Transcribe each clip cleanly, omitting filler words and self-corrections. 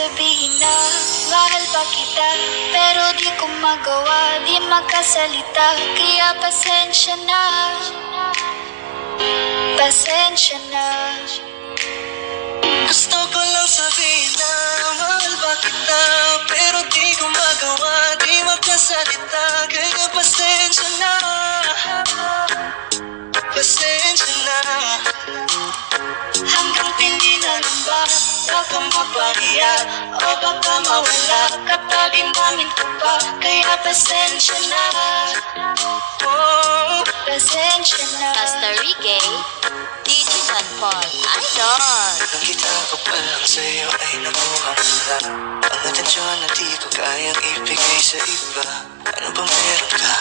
sabihin na mahal pa kita, pero di ko magawa, di makasalita. Kaya pasensya na, pasensya na. Gusto ko lang sabihin na mahal pa kita, pero di ko magawa, di makasalita. Kaya pasensya na, pasensya na. Hanggang hindi na lang ba, baka mapahiya o baka mawala kapag inamin ko pa. Kaya pasensya na, oh, pasensya na. Pastor Ricky, DJ John Paul, Idol. Nakita ko pa lang sa'yo ay nakuha mo na ang atensyon na di ko kayang ibigay sa iba. Ano bang meron ka?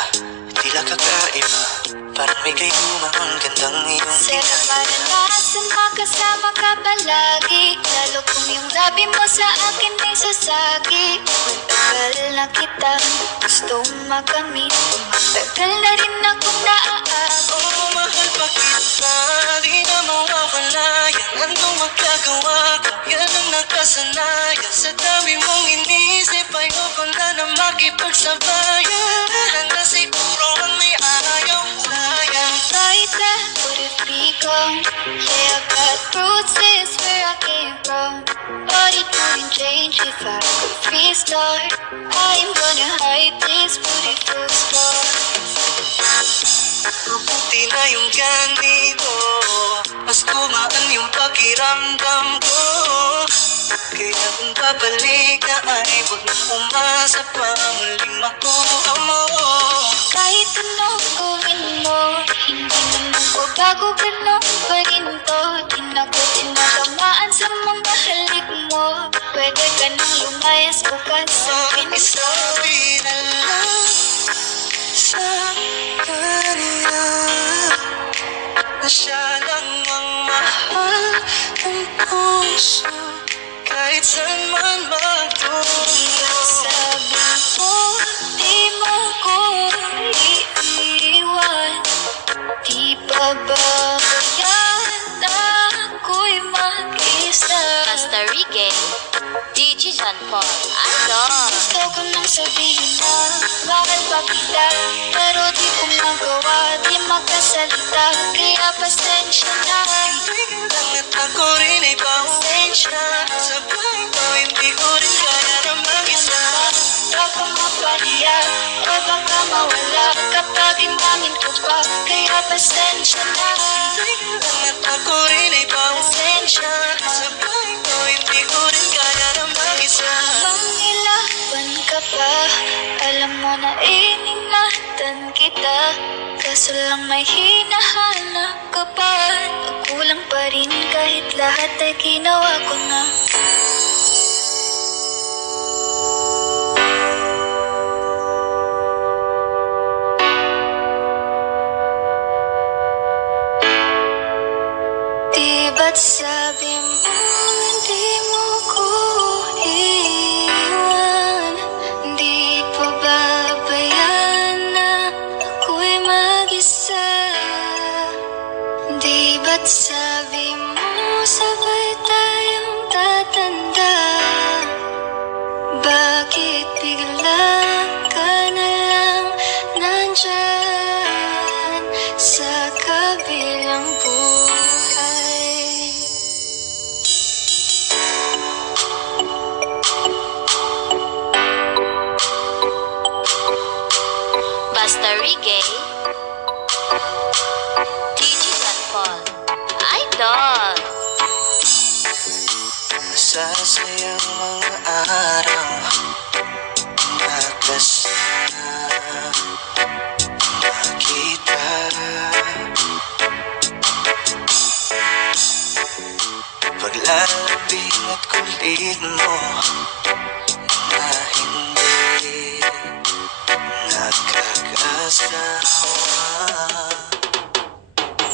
Tila kakaiba, parang may gayuma ang gandang iyong Sarap maranasan makasama ka palagi, lalo kung yung labi mo sa akin ay sasagi. Matagal na kita gustong makamit, matagal na rin akong naaabot. Oh, mahal pa kita, di na mawawala yan. Anong magagawa ko? Yan ang nakasanayan. Sa dami mong inisip, ayoko na na makipagsabayan. Hanggang siguro ang may ayaw, sayang. Like that, what if we gone? Yeah, I got roots, this where I came from, but it wouldn't change if I could restart. I'm gonna hide this beautiful scar. Mabuti na yung ganito, mas gumaan yung pakiramdam ko. Kaya kung babalik na ay huwag mong umasa pa muling makuha mo. Kahit anong gawin mo, hindi na magbabago, ganun pa rin to. Di na ko tinatamaan sa mga halik mo. Pwede ka nang lumayas bukas sa Bakit isabi na lang sa kanya na siya lang ang mahal ng puso, kahit saan man magtungo. sabi mo, di mo ko iiwan. Di pa babayaan na ako'y mag-isa. Pastor Ricky, DJ John Paul, Idol. Gusto ko nang sabihin na mahal pa kita, pero di ko magawa, di makasalita. Kaya pasensya na, Hindi ka lang at ako rin ay pasensya. Sa buhay ko hindi ko rin kaya na mag-isa. baka mapahiya o baka mawala kapag inamin ko pa. Kaya pasensya na, Hindi ka lang at ako rin ay pasensya. Sa buhay ko hindi ko rin kaya na mag-isa. mangilaban ka pa. Alam mo na iningatan kita, kaso lang may hinahanap ka pa. Nagkulang pa rin kahit lahat ay ginawa ko na. Di ba't sabi mo hindi mo ko iwan? Di pa babayaan na ako'y mag-isa? Di ba't sabi mo sabay tayong tatanda? Bakit bigla ka na lang nandyan sa kabilang buhay? Pastor Ricky, DJ John Paul, Idol. Masasayang mga araw nakasama kita. Paglalambing at kulit mo na hindi nakakasawa.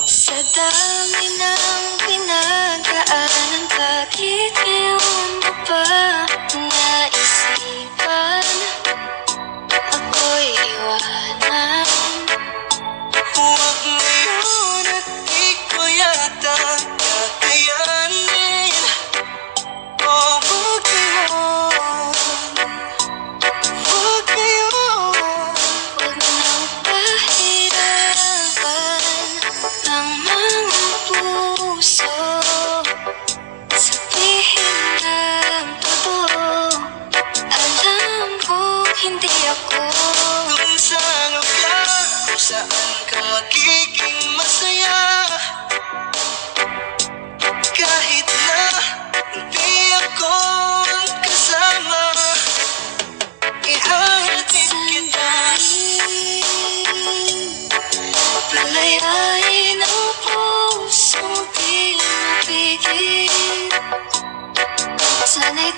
Sa dami ng pinagdaanan, bakit ngayon mo pa naisipan ako'y iwanan? Huwag ngayon at di ko yata kakayanin. O huwag mo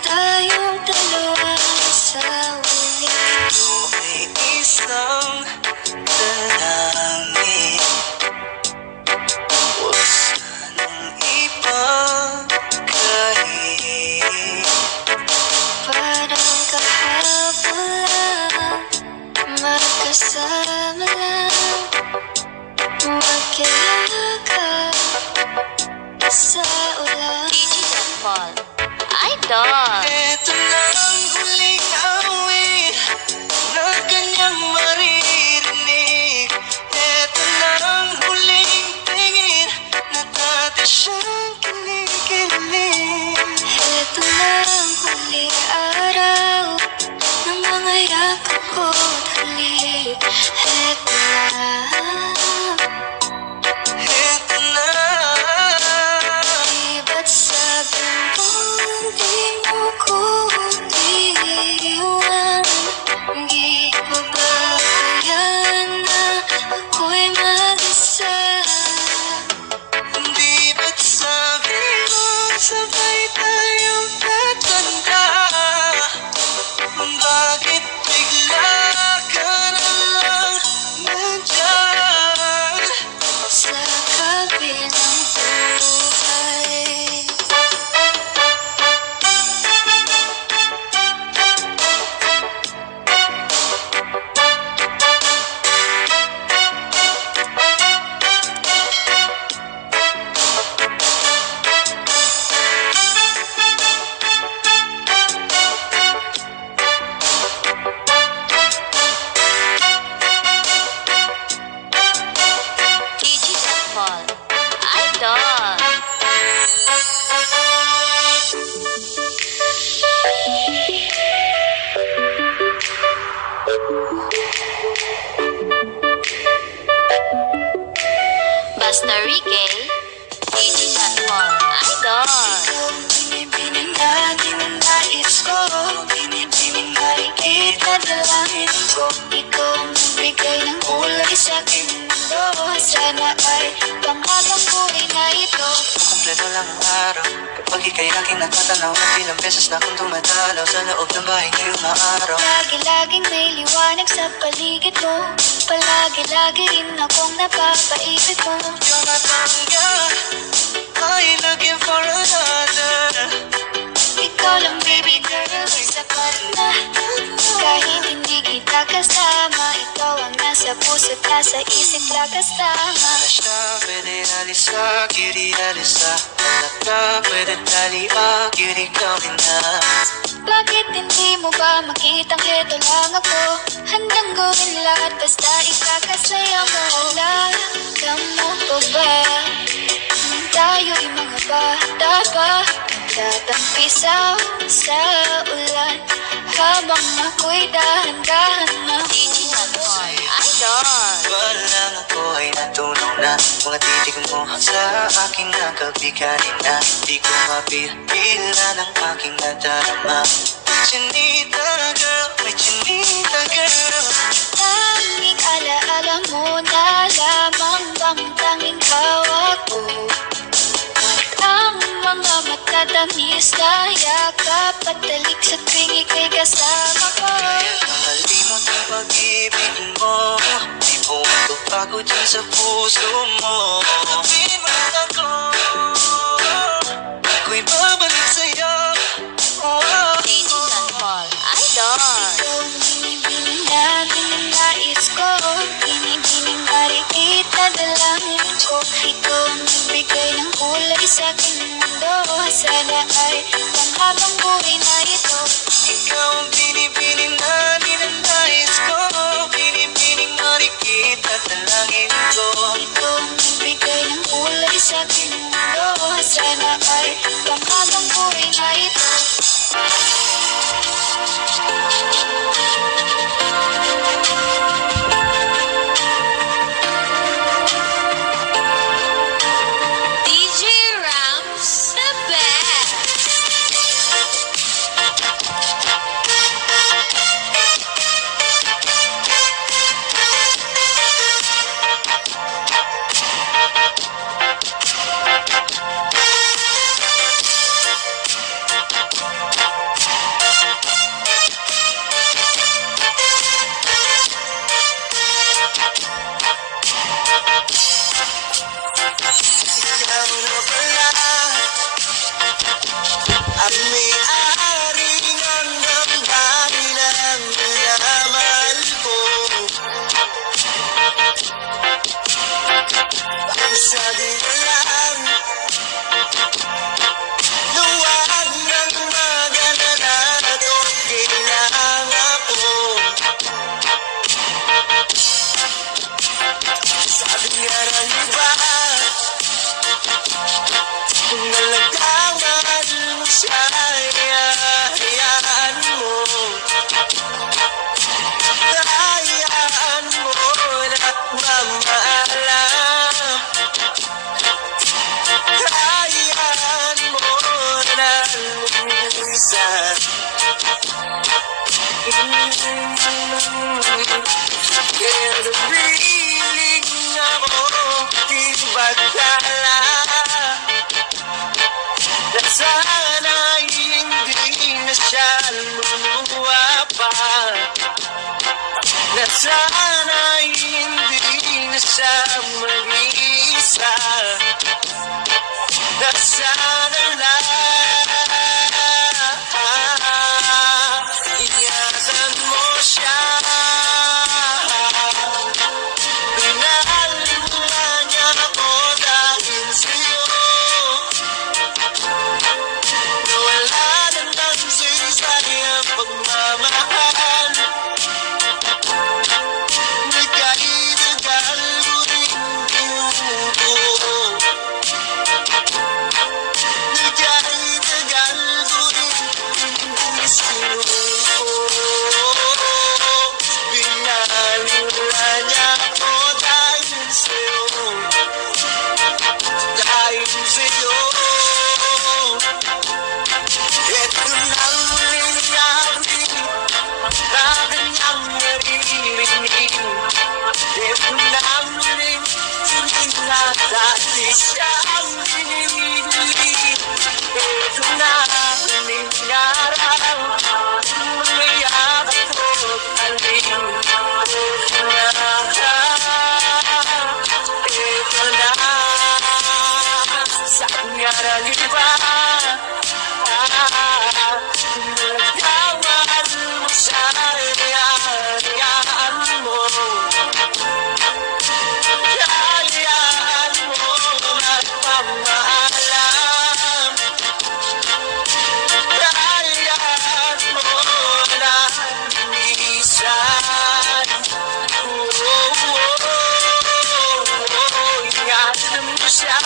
tayong dalawa sa uli. May isang dalangin, huwag sanang ipagkahit. Parang kahapon lang, magkasama lang, magkilakad sa ulan. DJ John Paul, Idol. Ito na ang huling awit na kanyang maririnig. Ito na ang huling tingin na dati siyang kinikilig. Ito na ang huling araw ng mga yakap ko't halik. Ito na. Ito na. Di ba't sabi mo di mo ko iiwan? Di ko ba kaya na ako'y mag-isa? Di ba't sabi mo sabay tayong tatanda? Bakit bigla ka na lang nandyan? Sa kabilang buhay. DJ John Paul, Idol. Basta Ricky, DJ John Paul, Idol. Ikaw ang binibining lagi ng nais ko. Binibining makikita dalangin ko. Ikaw ang nagbigay ng kulay sa aking mundo. Sana ay panghabang buhay na ito. Kumpleto lang ang araw kapag ika'y aking natatanaw. At ilang beses na akong dumadalaw sa loob ng bahay ngayong araw. Lagi-laging may liwanag sa paligid mo. Palagi-lagi rin akong napapaisip mo. Yung matangga ay looking for another. Ikaw lang baby girl, sapat na. Kahit hindi kita kasama, ikaw ang nasa puso't nasa isip lakas tama. Na siya pwede alisa, kiri alisa. Wala ka pwede taliak, kiri gawin na. Bakit hindi mo ba makitang heto lang ako? Handang gawin lahat basta ikakasaya mo. Alam mo pa ba? Tayo'y mga bata pa, tatampisaw sa ulan habang ako'y dahan-dahan DJ John Paul, mahuhuli. Idol. Walang ako ay natunaw na. Mga titig mo sa aking nakabiganin na. Di ko mapipila ng aking nadarama. Chinita girl, may chinita girl. Tanging alaala mo na lamang bang tanging hawak ko. At ang mga matatamis na yakap at dalik sa tuwing ika'y kasama ko. Makalimot ang pag-ibig mo. Di mo magbabago dyan sa puso mo. Sabihin mo ako, ako'y babalik sa'yo. DJ John Paul, Idol. Ikaw ang binibining namin ang nais ko. Binibining marikita dalangin ko. Ikaw ang nagbigay ng kulay sa aking mundo. Sana ay panghabang buhay na ito. Ikaw ang binibining na ninanais ko. Binibining marikita talangin ko. Ikaw ang nagbigay ng kulay sa aking mundo. Sana ay panghabang buhay na ito. DJ Rams, the best. Sabi na lang, luwag ng magalala, okay lang ako. Sabi nga ng iba, kung alagang mahal mo siya, hayaan mo. Hayaan mo na mamaalam. Hayaan mo na lumisan. Pero piling ako di magkala, na sana'y hindi na siya luluwa pa, na sana'y hindi na siya mag-iisa, na sana lang ingatan mo siya. Pinahal mo nga niya ako dahil sa'yo, wala nang nagsisay ang pagmamahal. Nagkaidagal ko rin binubuo, nagkaidagal ko rin sinuko. Binalula niya ako dahil sa'yo, dahil sa'yo. Ito nang muling nangyari na kanyang naririnig. Ito nang muling na dati siyang dinilig. Ito na muling araw, mga yakap ko't aling. Ito na, saan nga ng iba? Nagkawal mo siya, hayaan mo. Hayaan mo magpamaalam. Hayaan mo na lumisan. Ingatan mo siya.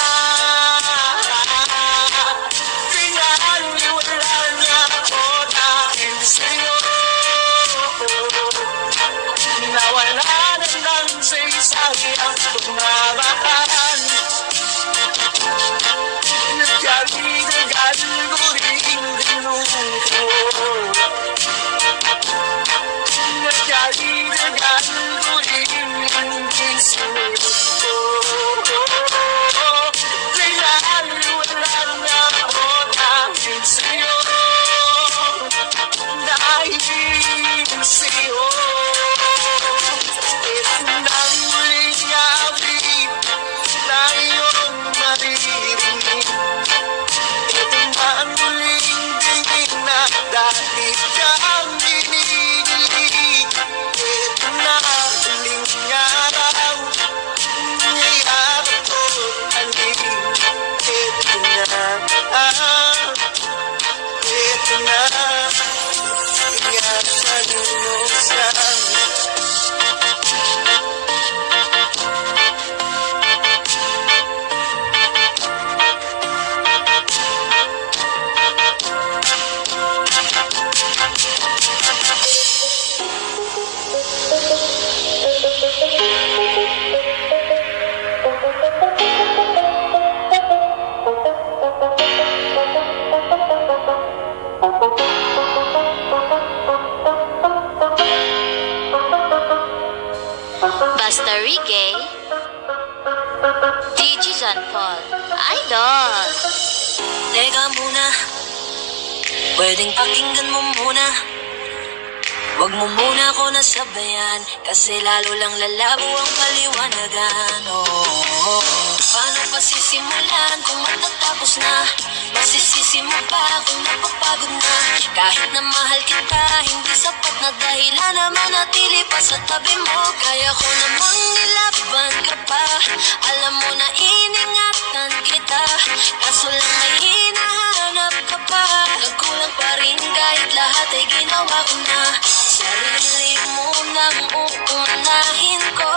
Pinaniwala niya ako dahil sa'yo, nawala na lang sa isa'y ang pagmamahal. Nagkalidagal ko rin binubuo, nagkalidagal ko rin hindi sinuko. Pinaniwala niya ako dahil sa'yo, dahil sa'yo. Ito nang muling yawi na iyong maririnig. Ito nang muling tingin na dati kang dinilig. Ito na muling araw, niyakap ko't aling. Ito na, ito na, ingatan mo siya. Basta Reggae, DJ John Paul, Idol. Teka muna, pwedeng pakinggan mo muna. Huwag mo muna ako nasabayan, kasi lalo lang lalabo ang paliwanagan. Paano pa sisimulan kung matatapos na? Masisisi mo pa kung napapagod na? Kahit na mahal kita, hindi sapat na dahilan na manatili pa sa tabi mo. Kaya ko namang nilaban ka pa, alam mo na ginawa ko na. Sarili mo nang uunahin ko.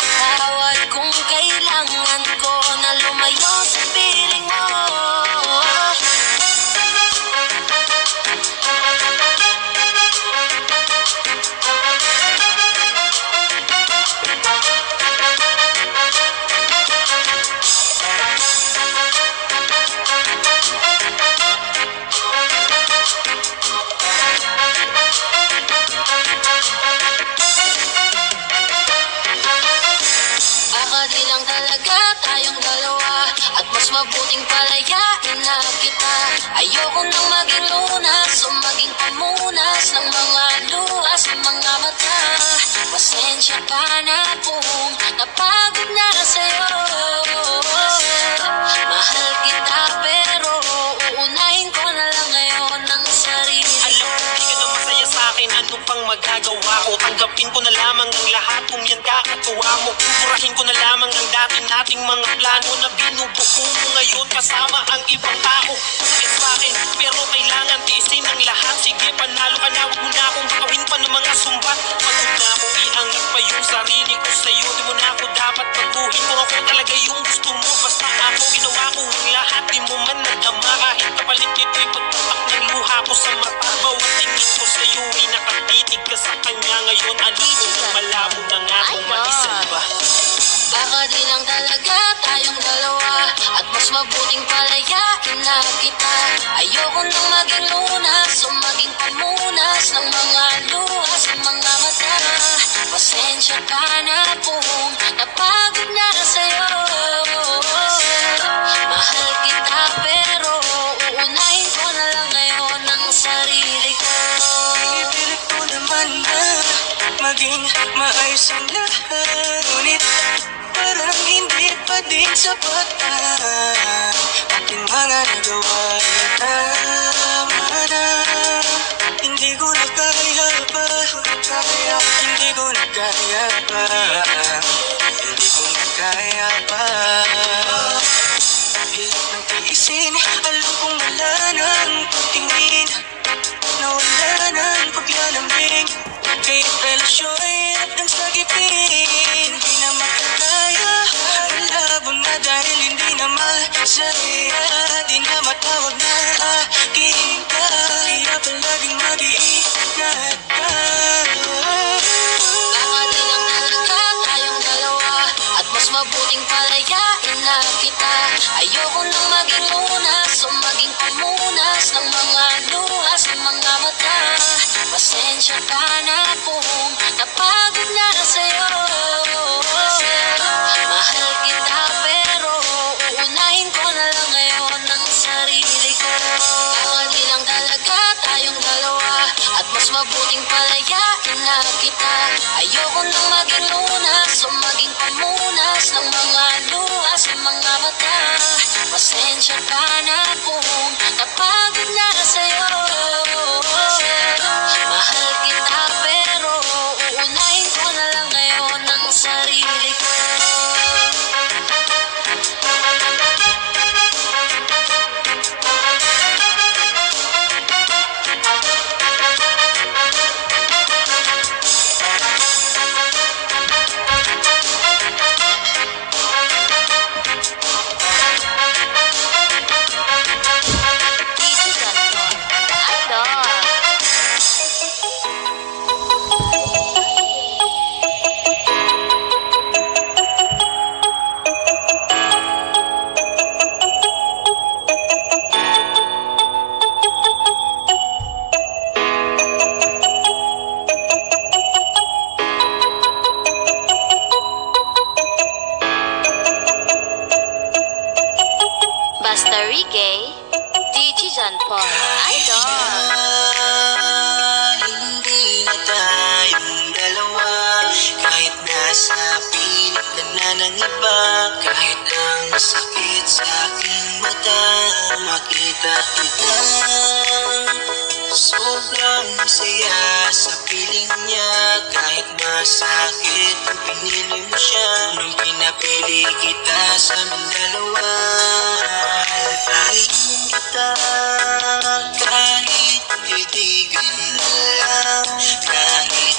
Patawad kung kailangan ko na lumayo sa piling mo. Akadi lang talaga tayong dalawa, at mas mabuting palayain na kita. Ayoko nang maging lunas o maging pamunas ng mga luha sa mga mata. Pasensya ka na kung napagod na sa'yo. Mahal kita pero uunahin ko na lang ngayon ang sarili ko. Alam ko di ka na masaya sa'kin, ano pang magagawa ko? Tanggapin ko na lamang ang lahat kung yan kakatuwa mo. Burahin ko na lamang ang dati nating mga plano na binubuo mo ngayon kasama ang ibang tao. Bakit sa'kin? Pero kailangan tiisin ang lahat. Sige, panalo ka na, huwag mo na akong bakawin pa ng mga sumbat. Pagod na akong iangat pa yung sarili ko sa'yo. Di mo na ako dapat baguhin kung ako talaga yung gusto mo. Basta ako ginawa ko ang lahat, di mo man nadama. Kahit kapalit nito'y pagtatak ng luha ko sa mata. Bawat tingin ko sa'yo ay nakatitig ka sa kanya. Ngayon alam ko na malabo na nga kung mag-isa ba. Baka di lang talaga tayong dalawa, at mas mabuting palayain na kita. Ayoko nang maging lunas o maging pamunas ng mga luha sa mga mata. Pasensya ka na kung napagod na sa'yo. Mahal kita pero uunahin ko na lang ngayon ang sarili ko. Pinipilit ko naman na maging maayos ang lahat, ngunit parang hindi pa din sapat ang aking mga nagawa. Tama na, hindi ko na kaya pa, hindi ko na kaya pa, hindi ko na kaya pa. Hirap ng tiisin, alam kong wala nang pagtingin, na wala nang paglalambing. Kahit relasyo'y hirap ng sagipin, hindi na makakaya, malabo na dahil hindi na masaya. Di na matawag na aking ka, kaya palaging mag-iingat ka. Baka di lang talaga tayong dalawa, at mas mabuting palayain na kita. Ayoko nang maging lunas o maging pamunas ng mga luha sa mga mata. Pasensya ka na kung napagod na sa'yo. Mahal kita pero uunahin ko na lang ngayon ang sarili ko. Baka di lang talaga tayong dalawa, at mas mabuting palayain na kita. Ayoko nang maging lunas o maging pamunas ng mga luha sa mga mata. Pasensya ka na kung napagod na sa'yo. Mahal kita pero uunahin ko na lang ngayon ang sarili ko. Basta Reggae, DJ John Paul, Idol. Hindi na tayong dalawa, kahit nasa pilit na ng iba. Kahit ang sakit sa aking mata, makita kita. Sobrang saya sa piling niya, kahit masakit ang pinili mo siya. Nung pinapili kita sa aming dalawa, mahal pa rin kita kahit na lang, kahit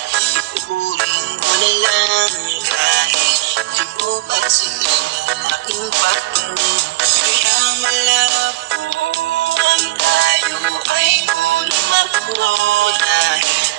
ipurin mo na lang, kahit di mo pansinin ang aking pagtingin. Kaya malabo ang tayo ay muling mabuo, dahil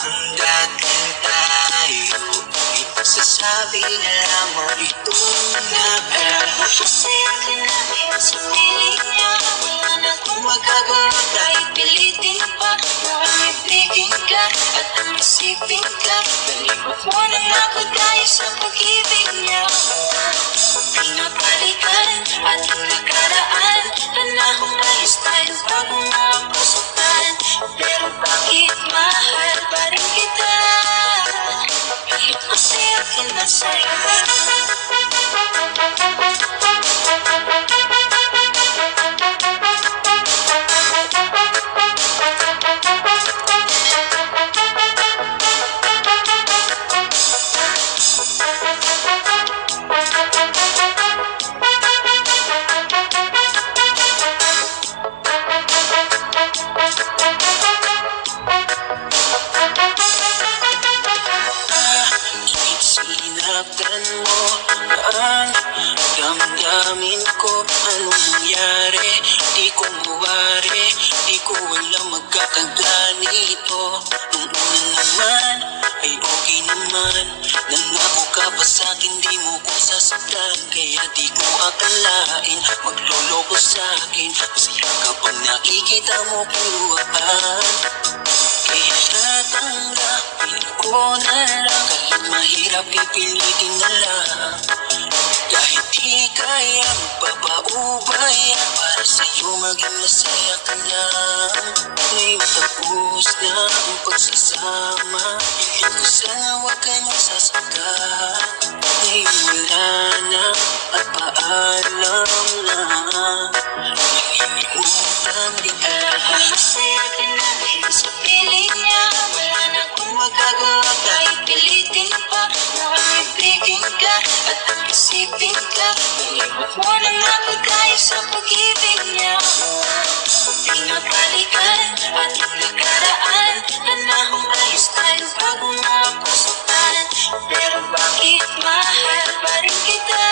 ang dating tayo ay masasabi na lamang itong nakaraan. Kasi akin na ngayon sa piling niya, wala na kung magagawa kahit pilitin pa na umibigin ka at ang isipin ka. Nalimot mo na nga kagaya sa pag-ibig niya. Pinapalikan ating nakaraan, panahong ayos tayo bago mapusukan. Pero bakit mahal pa rin kita? Kahit kasi akin na sa'yo. Sinaktan mo ang damdamin ko. Anong nangyari? Di ko mawari, di ko alam magkakaganito. Nung una naman ay okay naman, nangako ka pa sa'kin di mo ko sasaktan. Kaya di ko akalain magloloko sa'kin. Masaya ka pag nakikita mo kuluhaan. Kaya tatanggapin ko na lang, kahit mahirap pipilitin na lang. Kahit di kaya magpapaubay, para sa'yo maging masaya ka lang. Ngayong tapos na ang pagsasama, pilit ko sana huwag ka nang sasaktan. Ngayon wala na at paalam na, nalilimutan din ka. Kasi akin na ngayon sa piling niya, wala na kung magagawa kahit pilitin pa na umibigin ka at ang isipin ka. Nalimot mo na nga kagaya sa pag-ibig niya. Pinapalikan ating nakaraan, panahong ayos tayo bago mapusukan. Pero bakit mahal pa rin kita?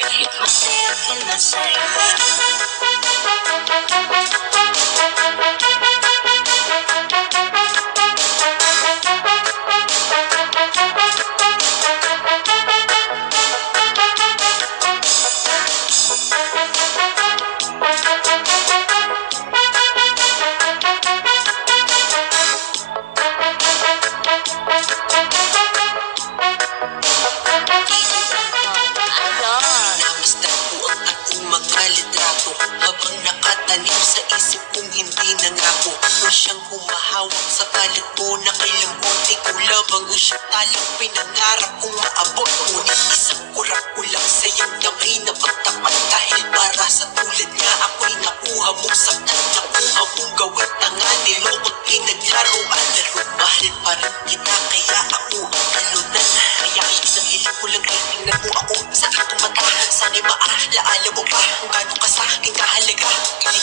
Kahit kasi akin na sa'yo. Minamastag ko ang ating mga litrato, habang nakatanim sa isip kong hindi nangako. Kung siyang humahawak sa kalat mo na kailang konti ko labang o siya talang pinangarap kong maabot. Ngunit isang kurap ko lang sa iyong damay na pagtapat, dahil para sa tulad nga ako'y nakuha mong saktan. Nakuha mong gawin tanga, nilokot pinaglaruan. Pero mahal pa rin kita, kaya ako ang talunan. Kaya isang hiling ko lang ay tingnan mo ako sa aking mata. Sana'y maalaala mo pa kung gano'n ka sa aking kahalaga. Kahit